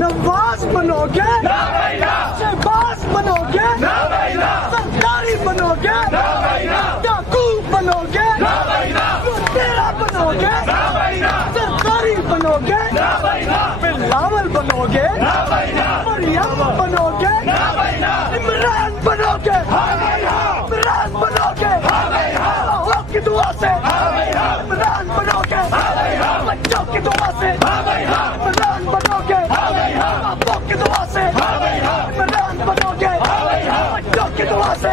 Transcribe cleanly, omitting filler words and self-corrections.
नवाज बनोगे, शहबाज बनोगे, सरकारी बनोगे, डाकू बनोगे, तेरा बनोगे, सरकारी बनोगे, बिलावल बनोगे, मरियम बनोगे, इमरान बनोगे, इमरान बनोगे, अल्लाह की दुआ से इमरान बनोगे, बच्चों की दुआ से इमरान बनोगे, बापों की दुआ से इमरान बनोगे, बच्चों की दुआ से